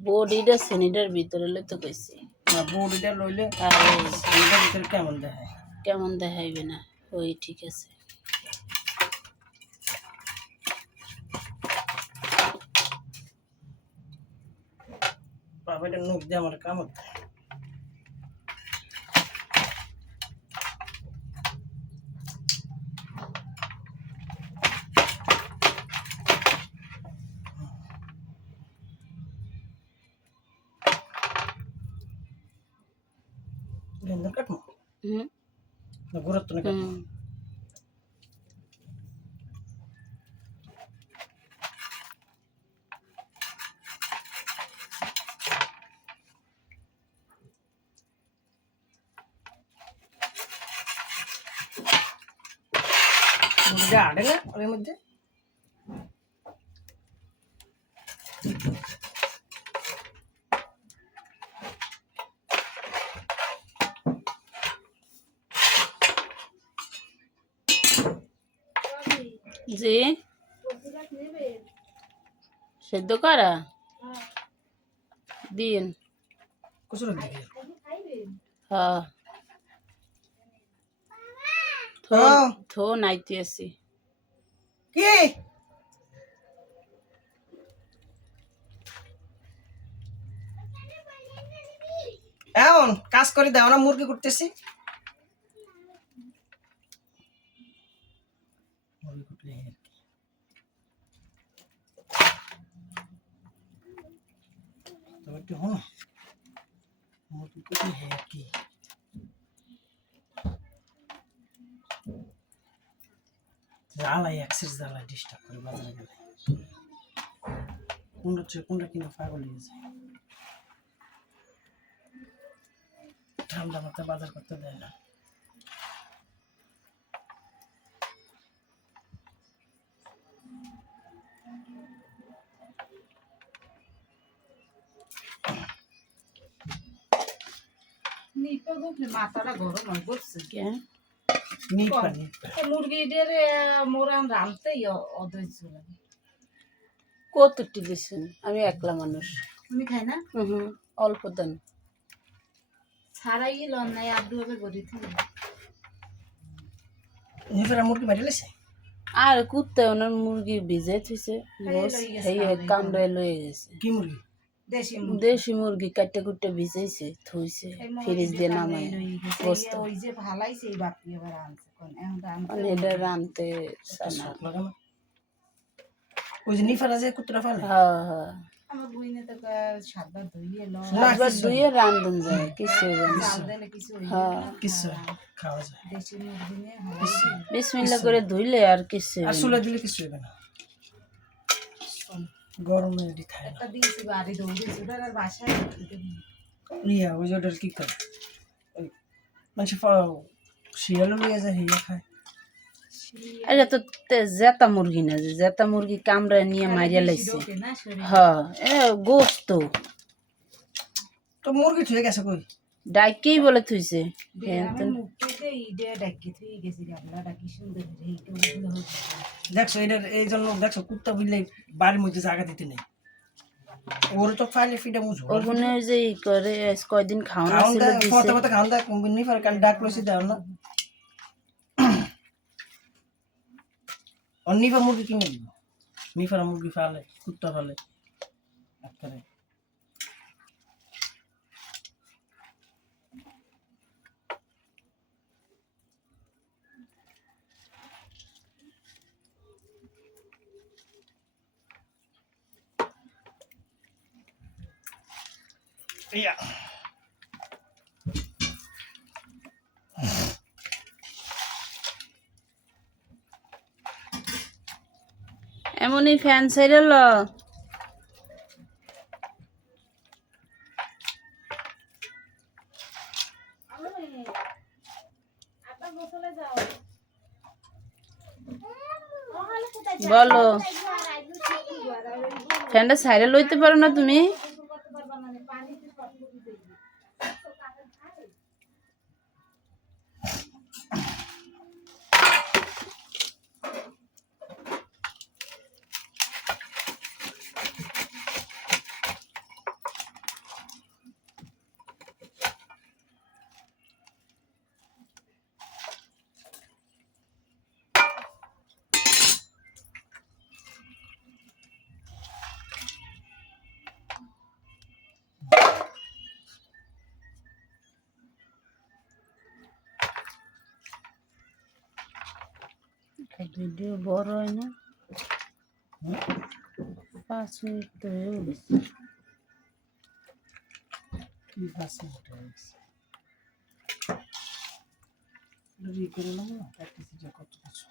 বডিটা সেনিটার ভিতরে লইতে কইছি না বডিটা লইলে আর এটার ভিতরে কেমন দেখায় কেমন দেখাইবে না ওই ঠিক আছে বাবা এটা নখ দিয়ে আমার কামড় দেয় গেন্দা কাটমো না ঘুরত না কাটমো মুরগিটা আড়ে না ওর মধ্যে জি সেদ্ধ করা দিন কুচুর দিকে হ্যাঁ থো নাইতে আসি কি এমন কাজ করে দাও না মুরগি করতেছি মুরগি কুটলে আর কি তবে একটু হন মুরগি কুটলে আর কি জ্বালাই এক্সেস জ্বালাই ডিস্টার্ব করে বাজারে গেলে কোনটা কিনা পাগল হয়ে যায় ঠান্ডা মাথায় বাজার করতে দেয় না মাথাটা গরম হয় বুঝছে মুরগিদের মোরাম রামতেই অধৈর্য লাগে কতটি দিছেন আমি একলা মানুষ তুমি খাই না অল্প দেন ছাড়াই লন নাই আর দুবে গড়ি থই নিফেরা মুরগি মারি লেছে আর কুত্তে ওনার মুরগি ভিজে থইছে বস এই কামড়াই লয়ে গেছে কি মুরগি দেশি মুরগি কাটতে কুটতে ভিজাইছে থইছে ফ্রিজ দিয়ে নামাই বস্তা ওই যে ভালাইছে এই বাপি এবার আনছে কোন এখন মানে এটা রানতে সানা ওই যে নিফেরা যে কুত্রা ফালে হ্যাঁ হ্যাঁ আমার বইনে তো সাতবার ধুইয়ে লো একবার দুইয়ে রান্ধন যায় কিছু চাল দিলে কিছু হ্যাঁ কিছু খাওয়া যায় দেশি মুরগি নিয়ে হালাই বিসমিল্লাহ করে ধুইলে আর কিছু আর চুলা দিলে কিছু হবে না গরমে এটি খায় না একটা দিয়েছি বাড়ি দৌড়েছি ওটার আর বাসায় ইয়া ওই যে ওটার কি করে ওই মানুষ শিয়ালও নিয়ে যায় হিয়া খায় এটা তো জেতা মুরগি না যে জেতা মুরগি কামড়ায় নিয়ে মারিয়া লাইছে হ্যাঁ এ গোস্ত তো মুরগি ঠিক আছে কই ডাইকেই বলে থইছে দেখছো এটার এই জন্য দেখছো কুত্তা বুঝলে বাড়ির মধ্যে জায়গা দিতে নেই ওর তো ফাইলে ফিটা মুছো ওর মনে হয় যে ই করে কয়দিন খাওয়ানো ছিল দিছে খাওয়ান দেয় কোম্পানি ফার কাল ডাক লইছি দাও না অন্নিফা মুরগি কিনে দিব নিফারা মুরগি ফালে কুত্তা ফালে আকারে ইয়া এমনই ফ্যান সাইডল বলো ফ্যানটা সাইডে লইতে পারো না তুমি ভিডিও বড় হয় না, হুম? 5 মিনিট তো হয়ে গেছে। কি 5 মিনিট হয়ে গেছে। ই করে নেবো না, প্র্যাকটিসে যা কত কিছু।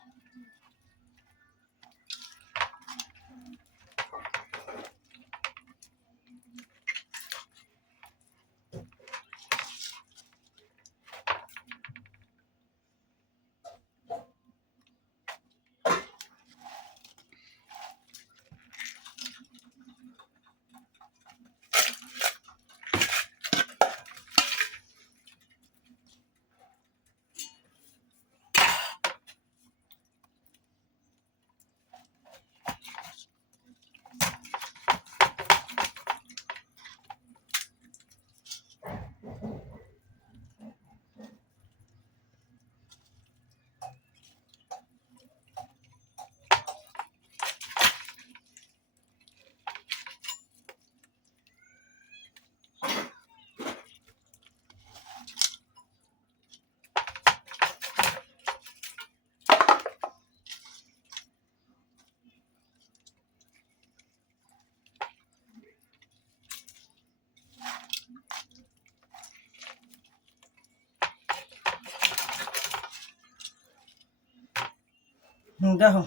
দেখো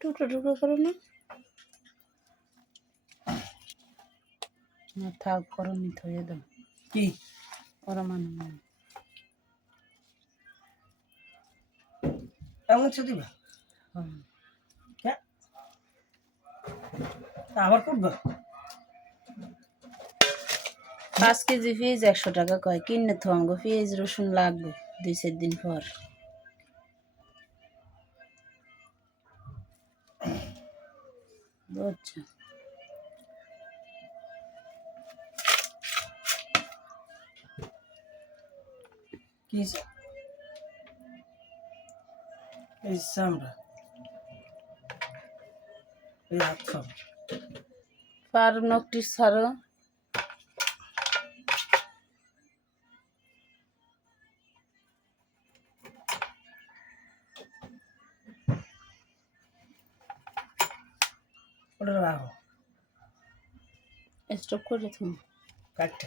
টুকরো টুকরো করো না, না থাক করনি থয়ে দাও, কি ওরা মানে না। এমন কিছু দিবা? হ্যাঁ। হ্যাঁ, আবার করবা? 5 কেজি পেঁয়াজ 100 টাকা কয়, কিনে তো আমাকে পেঁয়াজ রসুন লাগবে 2-4 দিন পর। বুঝছো? কি এই চামড়া, এই হাত খাও। পার নকটি ছাড়ো, ওটা রাখো, স্টপ করে তুমি। কাটতে